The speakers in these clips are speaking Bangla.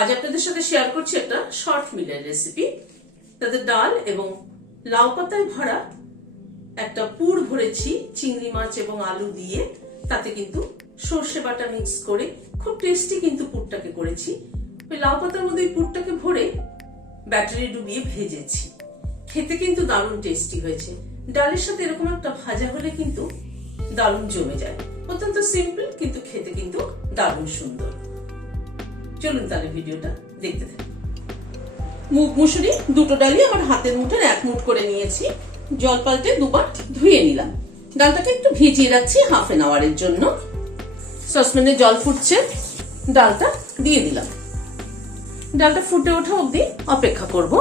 আজ আপনাদের সাথে শেয়ার করছি একটা শর্ট মিলের রেসিপি। তাতে ডাল এবং লাউ পাতায় ভরা একটা পুর ভরেছি চিংড়ি মাছ এবং আলু দিয়ে। তাতে কিন্তু সর্ষে বাটা মিক্স করে খুব টেস্টি কিন্তু পুরটাকে করেছি। ওই লাউ পাতার মধ্যে এই পুরটাকে ভরে ব্যাটারি ডুবিয়ে ভেজেছি। খেতে কিন্তু দারুণ টেস্টি হয়েছে। ডালের সাথে এরকম একটা ভাজা হলে কিন্তু দারুণ জমে যায়। অত্যন্ত সিম্পল কিন্তু খেতে কিন্তু দারুণ সুন্দর। চলুন তাহলে ভিডিওটা দেখতে থাকুন। মুগ মুসুরি দুটো ডালই আমার হাতের মুঠের এক মুঠ করে নিয়েছি। জল পাল্টে দুবার ধুয়ে নিলাম। ডালটাকে একটু ভিজিয়ে রাখছি হাফ এন আওয়ারের জন্য। সসপ্যানে জল ফুটছে, ডালটা দিয়ে দিলাম। ডালটা ফুটে ওঠা অবধি অপেক্ষা করব।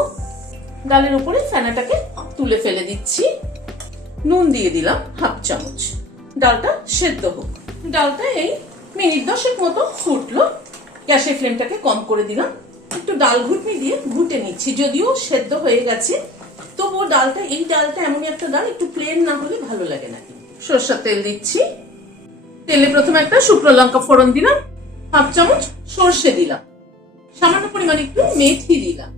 ডালের উপরে ফেনাটাকে তুলে ফেলে দিচ্ছি। নুন দিয়ে দিলাম হাফ চামচ। ডালটা সেদ্ধ হোক। ডালটা এই মিনিট 10 মতো ফুটলো। গ্যাসের ফ্লেমটাকে কম করে দিলাম। একটু ডাল ঘুটনি দিয়ে ঘুটে নিচ্ছি। যদিও সেদ্ধ হয়ে গেছে, তবুও এই ডালটা এমনই একটা ডাল, একটু প্লেন না হলে ভালো লাগে না। সরষের তেল দিচ্ছি। তেলে প্রথমে একটা শুকনো লঙ্কা ফোড়ন দিলাম, হাফ চামচ সর্ষে দিলাম, সামান্য পরিমাণে একটু মেথি দিলাম।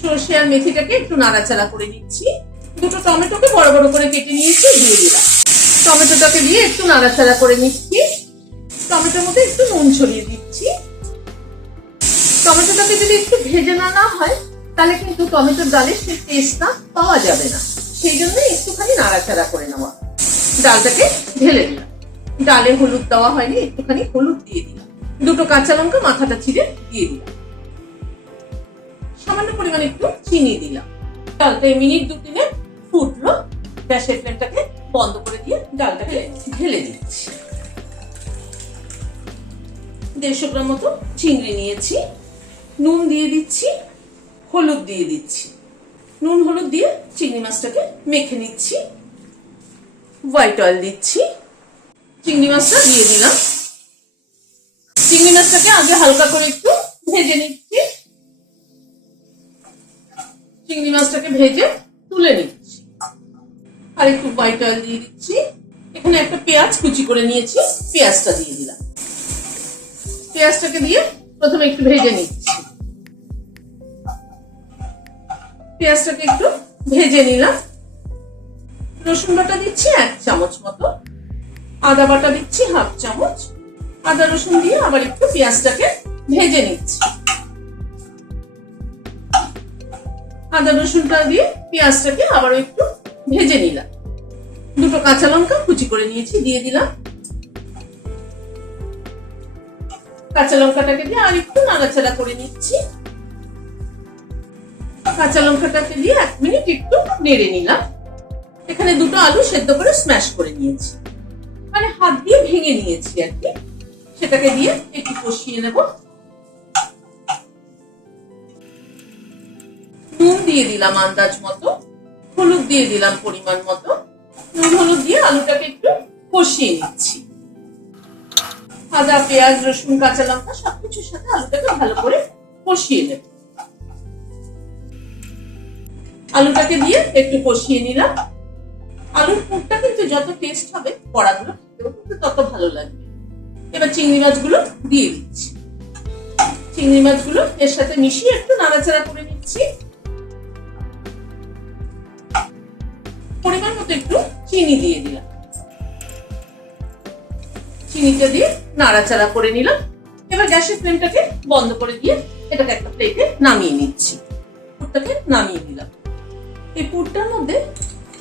সর্ষে আর মেথিটাকে একটু নাড়াচাড়া করে নিচ্ছি। দুটো টমেটোকে বড় বড় করে কেটে নিয়েছি, দিয়ে দিলাম। টমেটোটাকে দিয়ে একটু নাড়াচাড়া করে নিচ্ছি। টমেটোর মধ্যে একটু নুন ছড়িয়ে দিচ্ছি। টমেটোটাকে যদি একটু ভেজে না হয় তাহলে কিন্তু টমেটোর ডালের সেই টেস্টটা পাওয়া যাবে না। সেই জন্য একটুখানি নাড়াচাড়া করে নেওয়া। ডালটাকে ঢেলে দিলাম। ডালে হলুদ দেওয়া হয়নি, একটুখানি হলুদ দিয়ে দিলাম। দুটো কাঁচা লঙ্কা মাথাটা চিড়ে দিয়ে দিলাম। সামান্য পরিমাণে একটু চিনি দিলাম। ডালটা মিনিট 2-3 ফুটলো। গ্যাসের ফ্লেমটাকে বন্ধ করে দিয়ে ডালটাকে ঢেলে দিচ্ছি। 150 গ্রাম মতো চিংড়ি নিয়েছি। নুন দিয়ে দিচ্ছি, হলুদ দিয়ে দিচ্ছি। নুন হলুদ দিয়ে চিংড়ি মাছটাকে মেখে নিচ্ছি। হোয়াইট অয়েল দিচ্ছি। চিংড়ি মাছটা দিয়ে দিলাম। চিংড়ি মাছটাকে আগে হালকা করে একটু ভেজে নিচ্ছি। চিংড়ি মাছটাকে ভেজে তুলে নিচ্ছি। আর একটু হোয়াইট অয়েল দিয়ে দিচ্ছি। এখানে একটা পেঁয়াজ কুচি করে নিয়েছি, পেঁয়াজটা দিয়ে দিলাম। পেঁয়াজটাকে দিয়ে প্রথমে একটু ভেজে নিচ্ছি। পেঁয়াজটাকে একটু ভেজে নিলাম। রসুন বাটা দিচ্ছি 1 চামচ মতো। আদা বাটা দিচ্ছি হাফ চামচ। আদা রসুন দিয়ে আবার একটু পেঁয়াজটাকে ভেজে নিচ্ছি। আদা রসুনটা দিয়ে পেঁয়াজটাকে আবার একটু ভেজে নিলাম। দুটো কাঁচা লঙ্কা কুচি করে নিয়েছি, দিয়ে দিলাম। কাঁচা লঙ্কাটাকে দিয়ে আর একটু নাড়াচাড়া করে নিচ্ছি। কাঁচা লঙ্কাটাকে দিয়ে 1 মিনিট একটু নেড়ে নিলাম। এখানে দুটো আলু সেদ্ধ করে স্ম্যাশ করে নিয়েছি, মানে হাত দিয়ে ভেঙে নিয়েছি আর কি। সেটাকে দিয়ে একটু কষিয়ে নেব। নুন দিয়ে দিলাম আন্দাজ মতো, হলুদ দিয়ে দিলাম পরিমাণ মতো। নুন হলুদ দিয়ে আলুটাকে একটু কষিয়ে নিচ্ছি। আদা পেঁয়াজ রসুন কাঁচা লঙ্কা সবকিছুর সাথে আলুটাকে ভালো করে কষিয়ে নেব। আলুটাকে দিয়ে একটু কষিয়ে নিলাম। আলুর পুরটা কিন্তু যত টেস্ট হবে বড়াগুলো কিন্তু তত ভালো লাগবে। এবার চিংড়ি মাছগুলো দিয়ে দিচ্ছি। চিংড়ি মাছগুলো এর সাথে মিশিয়ে একটু নাড়াচাড়া করে নিচ্ছি। পরিমাণ মতো একটু চিনি দিয়ে দিলাম। চিনিটা দিয়ে নাড়াচাড়া করে নিলাম। এবার গ্যাসের ফ্লেমটাকে বন্ধ করে দিয়ে এটাকে একটা প্লেটে নামিয়ে নিচ্ছি। পুরটাকে নামিয়ে দিলাম। এই পুরটার মধ্যে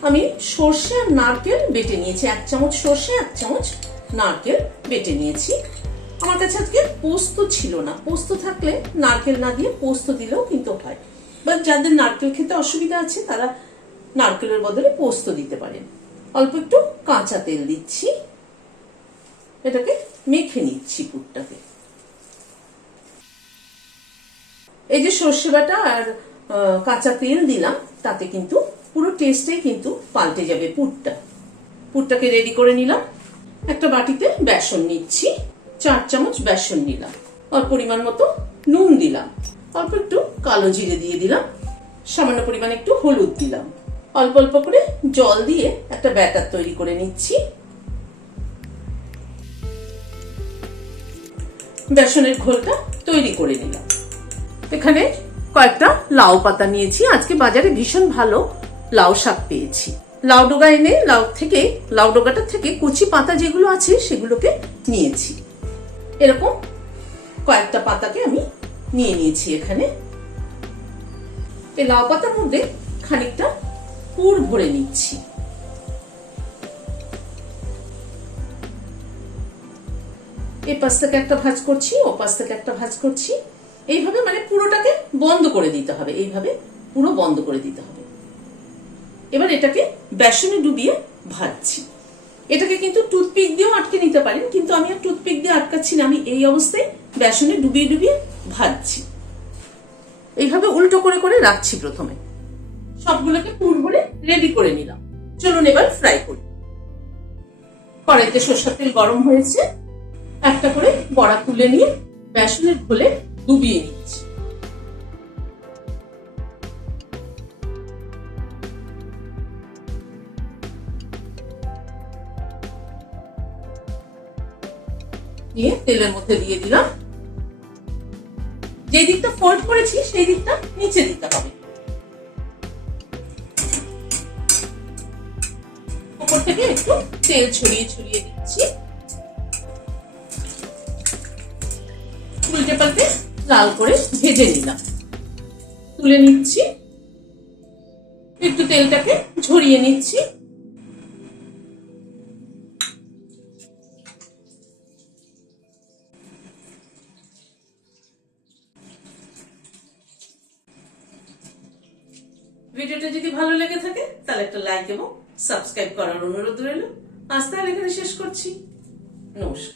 আমি সর্ষে আর নারকেল বেটে নিয়েছি। 1 চামচ সর্ষে 1 চামচ নারকেল বেটে নিয়েছি। আমার কাছে আজকে পোস্ত ছিল না। পোস্ত থাকলে নারকেল না দিয়ে পোস্ত দিলেও কিন্তু হয়। বাট যাদের নারকেল খেতে অসুবিধা আছে তারা নারকেলের বদলে পোস্ত দিতে পারেন। অল্প একটু কাঁচা তেল দিচ্ছি। এটাকে মেখে নিচ্ছি পুরটাকে। এই যে সর্ষে বাটা আর কাঁচা তেল দিলাম, তাতে কিন্তু পুরো টেস্টটাই কিন্তু পাল্টে যাবে পুরটা। পুরটাকে রেডি করে নিলাম। একটা বাটিতে বেসন নিচ্ছি। 4 চামচ বেসন নিলাম। আর পরিমাণ মতো নুন দিলাম। অল্প একটু কালো জিরে দিয়ে দিলাম। সামান্য পরিমাণে একটু হলুদ দিলাম। অল্প অল্প করে জল দিয়ে একটা ব্যাটার তৈরি করে নিচ্ছি। বেসনের ঘোলটা তৈরি করে নিলাম। এখানে কয়েকটা লাউ পাতা নিয়েছি। আজকে বাজারে ভীষণ ভালো লাউ শাক পেয়েছি। লাউ ডগা এনে লাউ ডগাটা থেকে কচি পাতা যেগুলো আছে সেগুলোকে নিয়েছি। এরকম কয়েকটা পাতাকে আমি নিয়ে নিয়েছি। এখানে এই লাউ পাতার মধ্যে খানিকটা পুর ভরে নিচ্ছি। এই পাশ থেকে একটা ভাঁজ করছি, ও পাশ থেকে একটা ভাঁজ করছি। এইভাবে মানে পুরোটাকে বন্ধ করে দিতে হবে, এইভাবে পুরো বন্ধ করে দিতে হবে। এবার এটাকে বেসনে ডুবিয়ে ভাজছি। এটাকে কিন্তু টুথপিক দিয়েও আটকে নিতে পারেন, কিন্তু আমি আর টুথপিক দিয়ে আটকাচ্ছি না। আমি এই অবস্থায় বেসনে ডুবিয়ে ডুবিয়ে ভাজছি। এইভাবে উল্টো করে করে রাখছি। প্রথমে সবগুলোকে পুর ভরে রেডি করে নিলাম। চলুন এবার ফ্রাই করি। কড়াইতে সরষের তেল গরম হয়েছে। একটা করে বড়া তুলে নিয়ে বেসনের ঘোলে ডুবিয়ে নিচ্ছি। নিয়ে তেলের মধ্যে দিয়ে দিলাম। যে দিকটা ফোল্ড করেছি সেই দিকটা নিচে দিতে হবে। উপর থেকে একটু তেল ছড়িয়ে ছড়িয়ে দিচ্ছি। উল্টে পাল্টে লাল করে ভেজে নিলাম। তুলে নিচ্ছি। একটু তেলটাকে ঝরিয়ে নিচ্ছি। ভিডিওটা যদি ভালো লেগে থাকে তাহলে একটা লাইক এবং সাবস্ক্রাইব করার অনুরোধ রইল। আজ তাহলে এখানে শেষ করছি। নমস্কার।